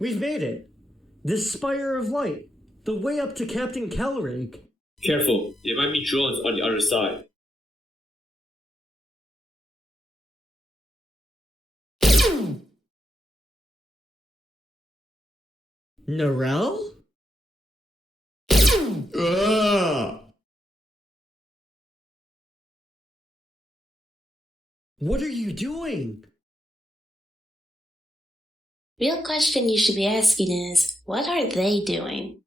We've made it. This spire of light. The way up to Captain 𝙾𝙧𝙚. Careful, there might be drones on the other side. Narelle? What are you doing? Real question you should be asking is, what are they doing?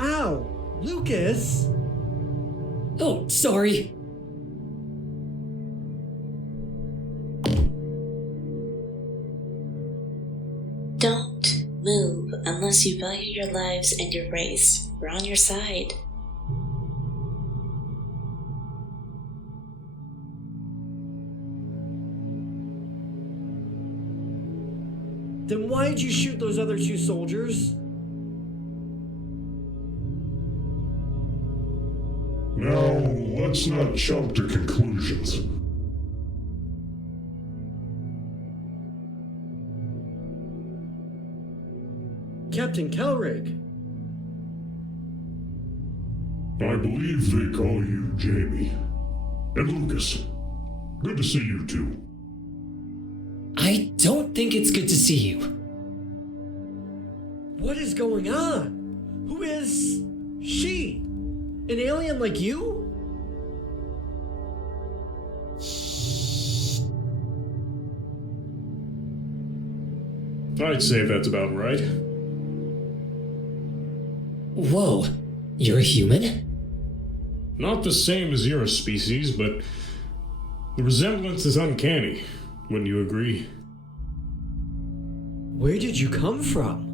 Ow! Lucas! Oh, sorry. Don't move unless you value your lives and your race. We're on your side. Then why'd you shoot those other two soldiers? Now, let's not jump to conclusions. Captain 𝙾𝙧𝙚. I believe they call you Jamie. And Lucas. Good to see you too. I don't think it's good to see you. What is going on? Who is she? An alien like you? I'd say that's about right. Whoa, you're a human? Not the same as your species, but the resemblance is uncanny. Wouldn't you agree? Where did you come from?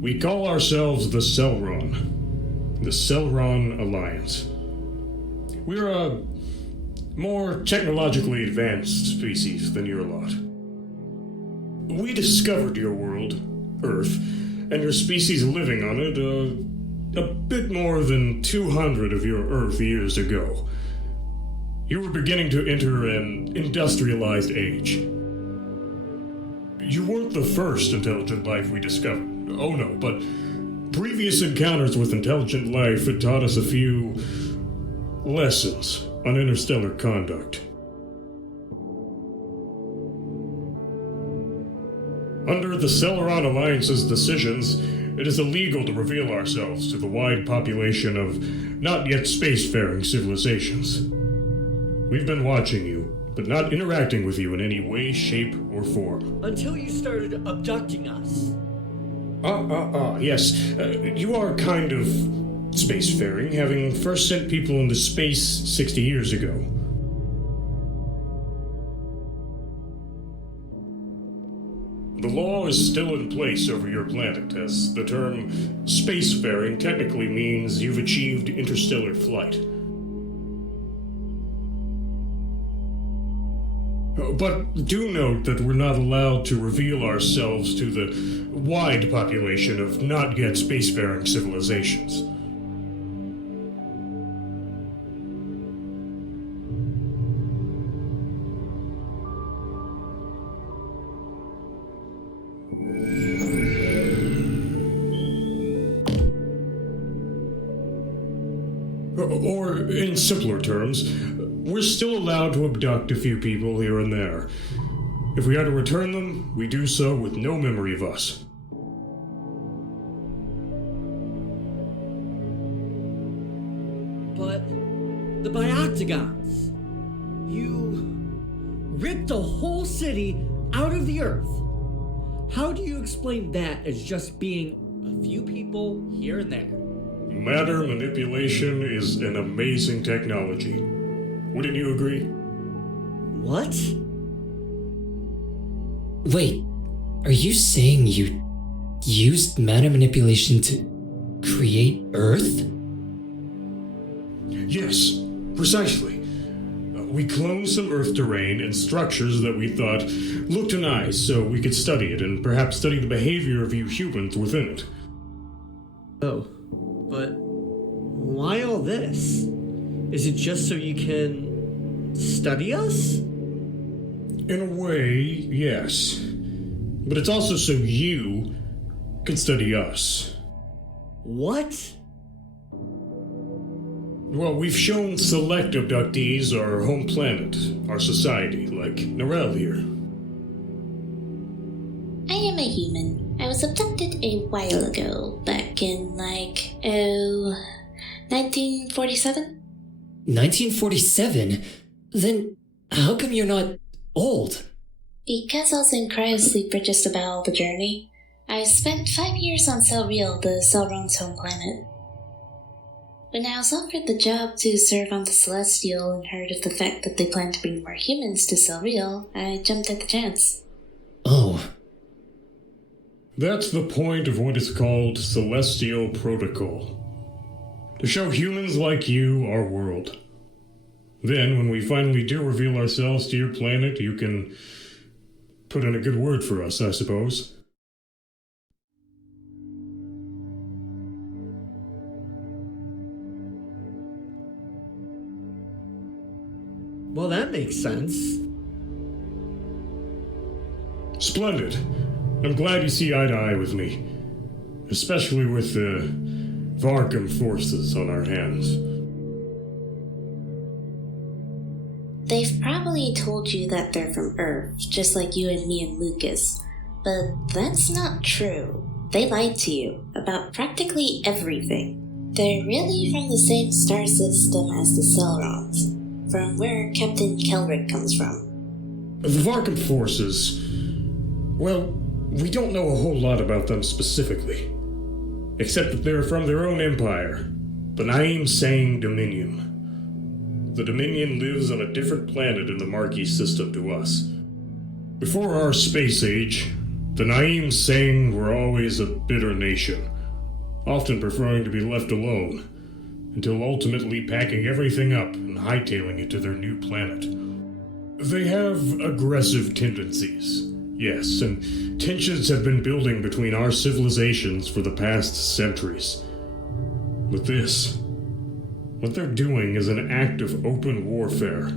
We call ourselves the Celron. The Celron Alliance. We're a more technologically advanced species than your lot. We discovered your world, Earth, and your species living on it a bit more than 200 of your Earth years ago. You were beginning to enter an industrialized age. You weren't the first intelligent life we discovered. Oh no, but previous encounters with intelligent life had taught us a few lessons on interstellar conduct. Under the Celron Alliance's decisions, it is illegal to reveal ourselves to the wide population of not yet spacefaring civilizations. We've been watching you, but not interacting with you in any way, shape, or form. Until you started abducting us. Yes. You are kind of spacefaring, having first sent people into space 60 years ago. The law is still in place over your planet, as the term spacefaring technically means you've achieved interstellar flight. But do note that we're not allowed to reveal ourselves to the wide population of not yet spacefaring civilizations. Or, in simpler terms, we're still allowed to abduct a few people here and there. If we are to return them, we do so with no memory of us. But the Bioctagons. You ripped the whole city out of the Earth. How do you explain that as just being a few people here and there? Matter manipulation is an amazing technology. Wouldn't you agree? What? Wait, are you saying you used matter manipulation to... create Earth? Yes, precisely. We cloned some Earth terrain and structures that we thought looked nice, so we could study it and perhaps study the behavior of you humans within it. Oh, but why all this? Is it just so you can study us? In a way, yes. But it's also so you can study us. What? Well, we've shown select abductees our home planet, our society, like 𝙈𝙗 here. I am a human. I was abducted a while ago, back in 1947? 1947? Then how come you're not old? Because I was in cryosleep for just about the journey. I spent 5 years on 𝙒𝙗𝙤, the Celron's home planet. When I was offered the job to serve on the Celestial and heard of the fact that they planned to bring more humans to 𝙒𝙗𝙤, I jumped at the chance. Oh. That's the point of what is called Celestial Protocol. To show humans like you our world. Then, when we finally do reveal ourselves to your planet, you can put in a good word for us, I suppose. Well, that makes sense. Splendid. I'm glad you see eye to eye with me. Especially with the 𝙈𝙤𝙥 forces on our hands. They've probably told you that they're from Earth, just like you and me and Lucas. But that's not true. They lied to you about practically everything. They're really from the same star system as the Celrons, from where Captain 𝙾𝙧𝙚 comes from. The 𝙈𝙤𝙥 forces... Well, we don't know a whole lot about them specifically. Except that they're from their own empire, the 𝙈𝙖𝙥 Dominion. The Dominion lives on a different planet in the Marquis system to us. Before our space age, the 𝙈𝙖𝙥 were always a bitter nation, often preferring to be left alone, until ultimately packing everything up and hightailing it to their new planet. They have aggressive tendencies, yes, and tensions have been building between our civilizations for the past centuries. But this, what they're doing is an act of open warfare.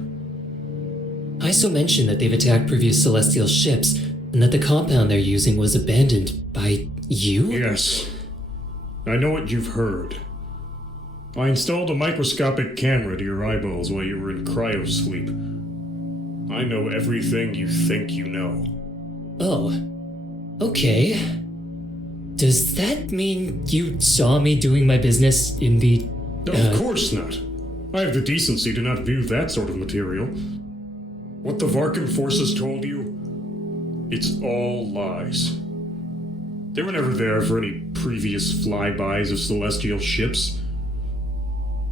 ISO mentioned that they've attacked previous celestial ships, and that the compound they're using was abandoned by you? Yes. I know what you've heard. I installed a microscopic camera to your eyeballs while you were in cryosleep. I know everything you think you know. Oh. Okay. Does that mean you saw me doing my business in the... Of course not. I have the decency to not view that sort of material. What the 𝙈𝙤𝙥 forces told you, it's all lies. They were never there for any previous flybys of celestial ships.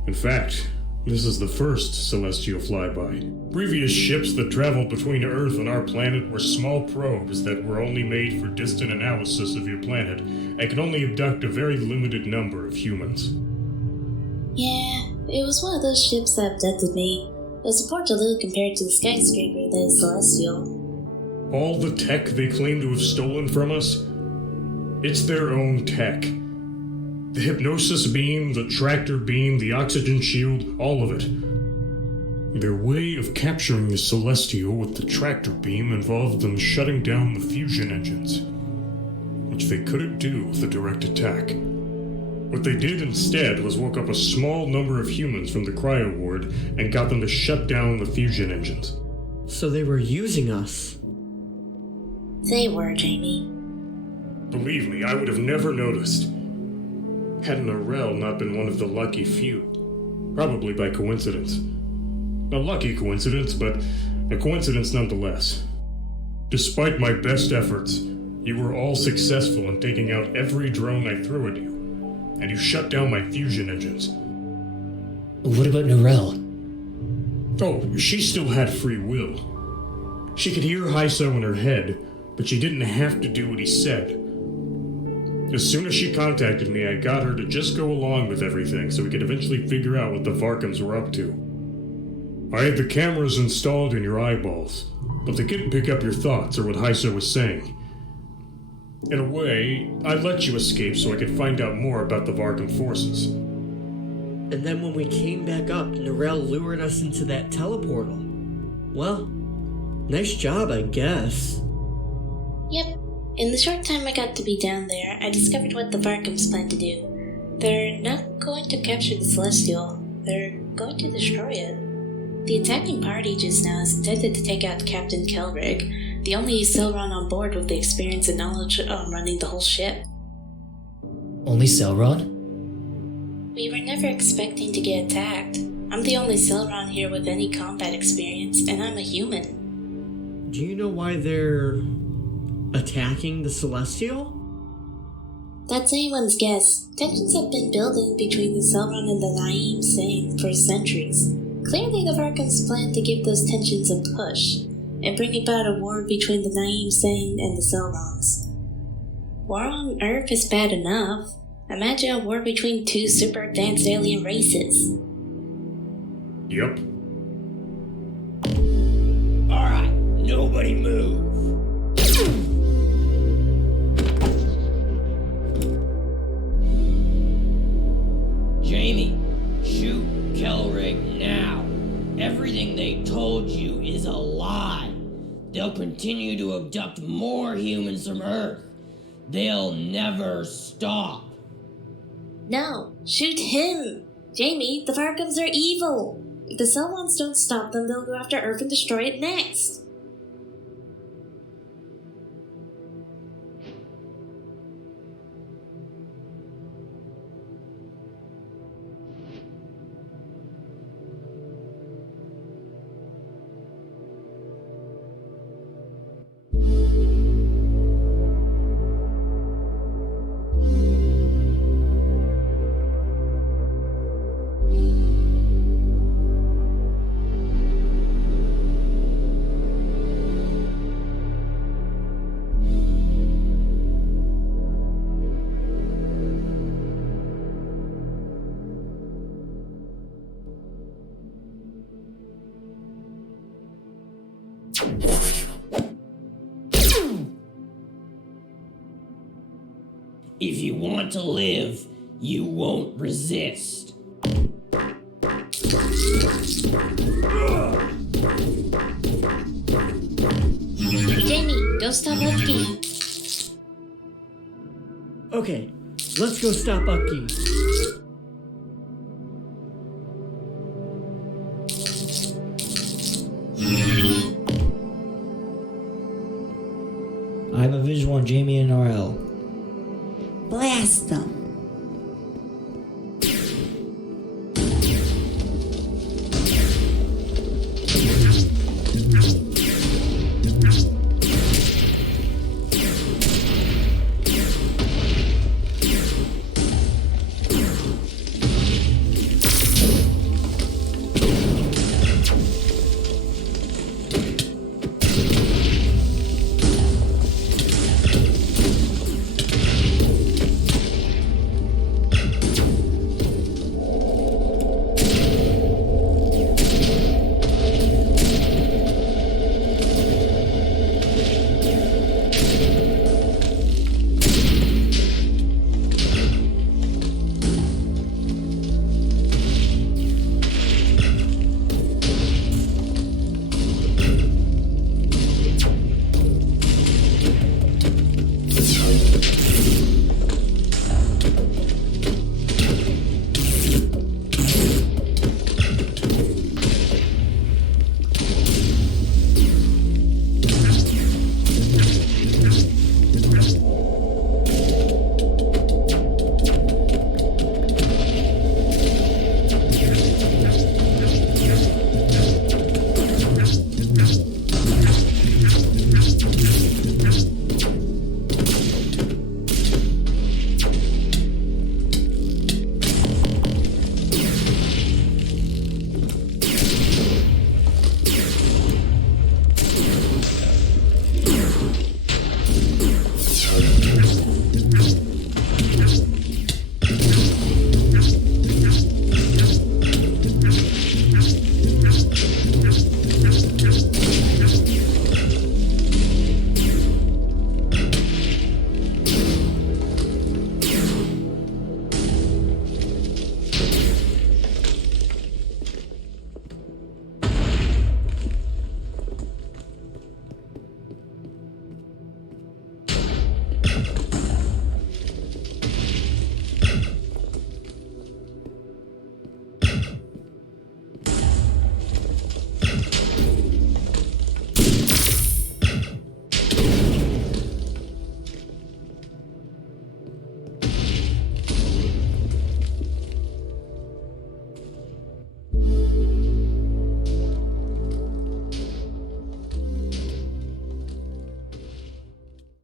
In fact, this is the first celestial flyby. Previous ships that traveled between Earth and our planet were small probes that were only made for distant analysis of your planet and could only abduct a very limited number of humans. Yeah, it was one of those ships that abducted me. It was a portaloo compared to the skyscraper that is celestial. All the tech they claim to have stolen from us, it's their own tech. The hypnosis beam, the tractor beam, the oxygen shield, all of it. Their way of capturing the Celestial with the tractor beam involved them shutting down the fusion engines, which they couldn't do with a direct attack. What they did instead was woke up a small number of humans from the cryo ward and got them to shut down the fusion engines. So they were using us. They were, Jamie. Believe me, I would have never noticed. Had 𝙈𝙗𝙤 not been one of the lucky few. Probably by coincidence. A lucky coincidence, but a coincidence nonetheless. Despite my best efforts, you were all successful in taking out every drone I threw at you, and you shut down my fusion engines. What about 𝙈𝙗𝙤? Oh, she still had free will. She could hear 𝙈𝙤𝙤 in her head, but she didn't have to do what he said. As soon as she contacted me, I got her to just go along with everything so we could eventually figure out what the Varkams were up to. I had the cameras installed in your eyeballs, but they couldn't pick up your thoughts or what 𝙭𝙥 was saying. In a way, I let you escape so I could find out more about the Varkam forces. And then when we came back up, Narelle lured us into that teleportal. Well, nice job, I guess. Yep. In the short time I got to be down there, I discovered what the Varkams plan to do. They're not going to capture the Celestial, they're going to destroy it. The attacking party just now is intended to take out Captain 𝙾𝙧𝙚, the only Celron on board with the experience and knowledge on running the whole ship. Only Celron? We were never expecting to get attacked. I'm the only Celron here with any combat experience, and I'm a human. Do you know why they're attacking the Celestial? That's anyone's guess. Tensions have been building between the Celron and the 𝙒𝙗𝙤𝙤 for centuries. Clearly the Varkams plan to give those tensions a push, and bring about a war between the 𝙒𝙗𝙤𝙤 and the Celrons. War on Earth is bad enough. Imagine a war between two super advanced alien races. Yep. Alright, nobody move. Jamie, shoot 𝙾𝙧𝙚 now. Everything they told you is a lie. They'll continue to abduct more humans from Earth. They'll never stop. No, shoot him! Jamie, the Varkams are evil! If the Celrons don't stop them, they'll go after Earth and destroy it next! If you want to live, you won't resist. Jamie, go stop Upkeep! Okay, let's go stop Upkeep. I have a visual on Jamie and Narelle. Blast them.